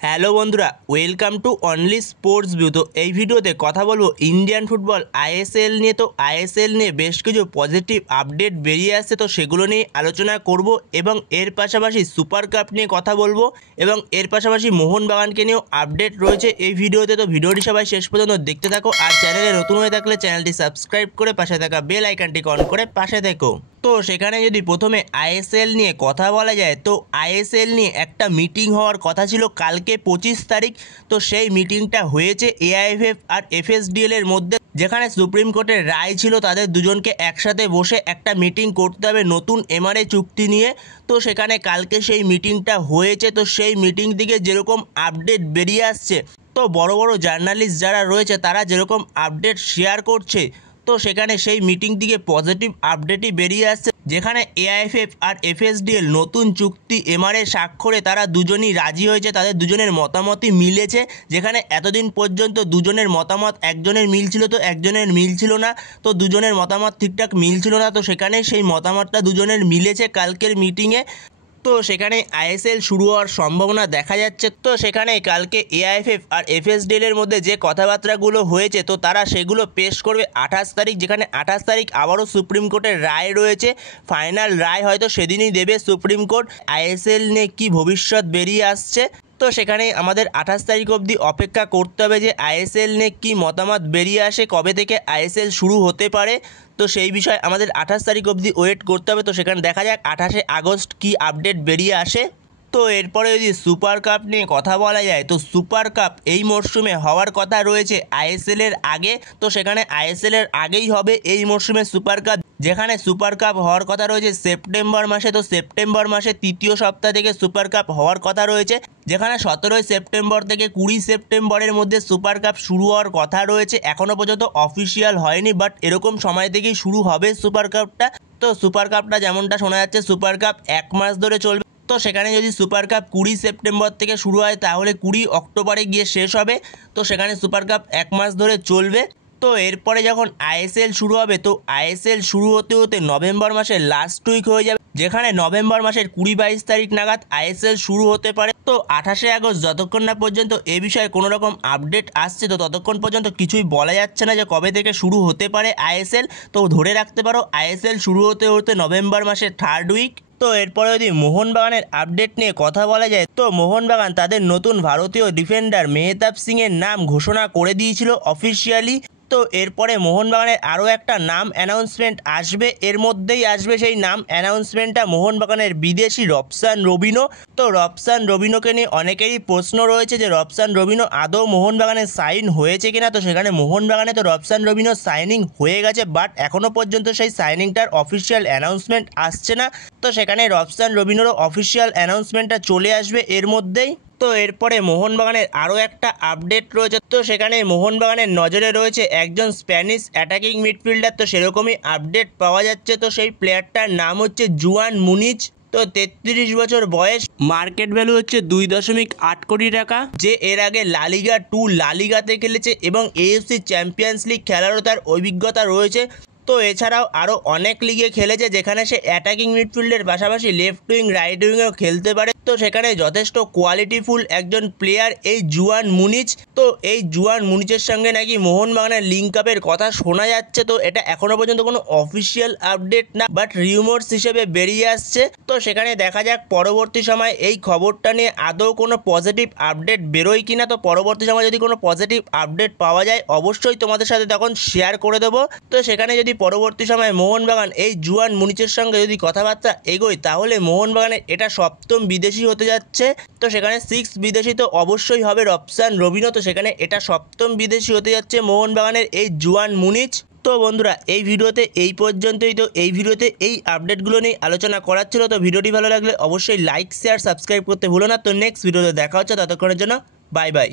Hello বন্ধুরা, welcome to only sports view. তো এই ভিডিওতে কথা বলবো ইন্ডিয়ান ফুটবল আইএসএল নিয়ে। তো আইএসএল নিয়ে বেশ কিছু পজিটিভ আপডেট বেরিয়ে আসছে, তো সেগুলো নিয়ে আলোচনা করব এবং এর পাশাপাশি সুপার কাপ নিয়ে কথা বলবো এবং এর পাশাপাশি মোহনবাগানকে নিয়েও আপডেট রয়েছে এই ভিডিওতে। তো ভিডিওটি সবাই শেষ পর্যন্ত দেখতে থাকো, আর চ্যানেলে নতুন হয়ে থাকলে চ্যানেলটি সাবস্ক্রাইব করে পাশে থাকা বেল আইকনটি অন করে পাশে থেকো। তো সেখানে যদি প্রথমে আইএসএল নিয়ে কথা বলা যায়, তো আইএসএল নিয়ে একটা মিটিং হওয়ার কথা ছিল কালকে 25 তারিখ। তো সেই মিটিংটা হয়েছে এআইএফএফ আর এফএসডিএল এর মধ্যে, যেখানে সুপ্রিম কোর্টের রায় ছিল তাদের দুজনকে একসাথে বসে একটা মিটিং করতে হবে নতুন এমআরএ চুক্তি নিয়ে। তো সেখানে কালকে সেই মিটিংটা হয়েছে। তো সেই মিটিং থেকে যেরকম আপডেট বেরিয়ে আসছে, তো বড় বড় জার্নালিস্ট যারা রয়েছে তারা যেরকম আপডেট শেয়ার করছে, তো সেখানে সেই মিটিং থেকে পজিটিভ আপডেটই বেরিয়ে আসছে, যেখানে এআইএফএফ আর এফএসডিএল নতুন চুক্তি এমআরএ স্বাক্ষরে তারা দুজনই রাজি হয়েছে, তাদের দুজনের মতামতই মিলেছে। যেখানে এতদিন পর্যন্ত দুজনের মতামত একজনের মিল ছিল, তো একজনের মিল ছিল না, তো দুজনের মতামত ঠিকঠাক মিল ছিল না, তো সেখানে সেই মতামতটা দুজনের মিলেছে কালকের মিটিংয়ে। তো সেখানে আইএসএল শুরু হওয়ার সম্ভাবনা দেখা যাচ্ছে। তো সেখানে কালকে এআইএফএফ আর এফএসডিএল এর মধ্যে যে কথাবার্তাগুলো হয়েছে, তো তারা সেগুলো পেশ করবে 28 তারিখ, যেখানে 28 তারিখ আবারও সুপ্রিম কোর্টের রায় রয়েছে। ফাইনাল রায় হয়তো সেদিনই দেবে সুপ্রিম কোর্ট। আইএসএল নিয়ে কী ভবিষ্যৎ বেরিয়ে আসছে, তো সেখানে আমাদের 28 তারিখ অবধি অপেক্ষা করতে হবে যে আইএসএল নিয়ে কী মতামত বেরিয়ে আসে, কবে থেকে আইএসএল শুরু হতে পারে। তো সেই বিষয়ে আমাদের 28 তারিখ অবধি ওয়েট করতে হবে। তো সেখানে দেখা যাক 28শে আগস্ট কী আপডেট বেরিয়ে আসে। তো এরপরে যদি সুপার কাপ নিয়ে কথা বলা যায়, তো সুপার কাপ এই মরশুমে হওয়ার কথা রয়েছে আইএসএল এর আগে। তো সেখানে আইএসএল এর আগেই হবে এই মরশুমে সুপার কাপ, যেখানে সুপার কাপ হওয়ার কথা রয়েছে সেপ্টেম্বর মাসে। তো সেপ্টেম্বর মাসে তৃতীয় সপ্তাহ থেকে সুপার কাপ হওয়ার কথা রয়েছে, যেখানে 17ই সেপ্টেম্বর থেকে 20 সেপ্টেম্বরের মধ্যে সুপার কাপ শুরু হওয়ার কথা রয়েছে। এখনও পর্যন্ত অফিসিয়াল হয়নি, বাট এরকম সময় থেকেই শুরু হবে সুপার কাপটা। তো সুপার কাপটা যেমনটা শোনা যাচ্ছে, সুপার কাপ 1 মাস ধরে চলবে। তো সেখানে যদি সুপার কাপ 20 সেপ্টেম্বর থেকে শুরু হয়, তাহলে 20 অক্টোবরে গিয়ে শেষ হবে। তো সেখানে সুপার কাপ 1 মাস ধরে চলবে। তো এরপরে যখন আইএসএল শুরু হবে, তো আইএসএল শুরু হতে হতে নভেম্বর মাসের লাস্ট উইক হয়ে যাবে, যেখানে নভেম্বর মাসের 20-22 তারিখ নাগাদ আইএসএল শুরু হতে পারে। তো 28শে আগস্ট যতক্ষণ না পর্যন্ত এ বিষয়ে কোনো রকম আপডেট আসছে, তো ততক্ষণ পর্যন্ত কিছুই বলা যাচ্ছে না যে কবে থেকে শুরু হতে পারে আইএসএল। তো ধরে রাখতে পারো আইএসএল শুরু হতে হতে নভেম্বর মাসের 3rd উইক। তো এরপরে যদি মোহনবাগানের আপডেট নিয়ে কথা বলা যায়, তো মোহনবাগান তাদের নতুন ভারতীয় ডিফেন্ডার মেহতাব সিংয়ের নাম ঘোষণা করে দিয়েছিল অফিসিয়ালি। তো এরপরে মোহনবাগানের আরও একটা নাম অ্যানাউন্সমেন্ট আসবে, এর মধ্যেই আসবে সেই নাম অ্যানাউন্সমেন্টটা মোহনবাগানের বিদেশি রবসান রবিনো। তো রবসান রবিনোকে নিয়ে অনেকেরই প্রশ্ন রয়েছে যে রবসান রবিনো আদৌ মোহনবাগানে সাইন হয়েছে কিনা। তো সেখানে মোহনবাগানে তো রবসান রবিনো সাইনিং হয়ে গেছে, বাট এখনও পর্যন্ত সেই সাইনিংটার অফিসিয়াল অ্যানাউন্সমেন্ট আসছে না। তো সেখানে রবসান রবিনোরও অফিসিয়াল অ্যানাউন্সমেন্টটা চলে আসবে এর মধ্যেই। তো এরপরে মোহনবাগানের আরও একটা আপডেট রয়েছে, তো সেখানে মোহনবাগানের নজরে রয়েছে একজন স্প্যানিশ অ্যাটাকিং মিডফিল্ডার। তো সেরকমই আপডেট পাওয়া যাচ্ছে। তো সেই প্লেয়ারটার নাম হচ্ছে জুয়ান মুনিজ। তো 33 বছর বয়স, মার্কেট ভ্যালু হচ্ছে 2.8 কোটি টাকা, যে এর আগে লালিগা 2 লালিগাতে খেলেছে এবং এএফসি চ্যাম্পিয়ন্স লিগ খেলারও তার অভিজ্ঞতা রয়েছে। তো এছাড়াও আরও অনেক লিগে খেলেছে, যেখানে সে অ্যাটাকিং মিডফিল্ডের পাশাপাশি লেফট উইং রাইট উইংয়েও খেলতে পারে। তো সেখানে যথেষ্ট কোয়ালিটিফুল একজন প্লেয়ার এই জুয়ান মুনিজ। তো এই জুয়ান মুনিজের সঙ্গে নাকি মোহনবাগানের লিঙ্ক আপের কথা শোনা যাচ্ছে। তো এটা এখনও পর্যন্ত কোনো অফিসিয়াল আপডেট না, বাট রিউমার্স হিসেবে বেরিয়ে আসছে। তো সেখানে দেখা যাক পরবর্তী সময় এই খবরটা নিয়ে আদৌ কোনো পজিটিভ আপডেট বেরোয় কিনা। তো পরবর্তী সময় যদি কোনো পজিটিভ আপডেট পাওয়া যায়, অবশ্যই তোমাদের সাথে তখন শেয়ার করে দেবো। তো সেখানে যদি পরবর্তী সময়ে মোহনবাগান এই জুয়ান মুনিচের সঙ্গে যদি কথাবার্তা এগোয়, তাহলে মোহনবাগানের এটা 7ম বিদেশি হতে যাচ্ছে। তো সেখানে 6 বিদেশি তো অবশ্যই হবে রবসান রবিনো। তো সেখানে এটা 7ম বিদেশি হতে যাচ্ছে মোহনবাগানের এই জুয়ান মুনিচ। তো বন্ধুরা, এই ভিডিওতে এই পর্যন্তই। তো এই ভিডিওতে এই আপডেটগুলো নিয়ে আলোচনা করার ছিল। তো ভিডিওটি ভালো লাগলে অবশ্যই লাইক শেয়ার সাবস্ক্রাইব করতে ভুলো না। তো নেক্সট ভিডিওতে দেখা হচ্ছে, ততক্ষণের জন্য বাই বাই।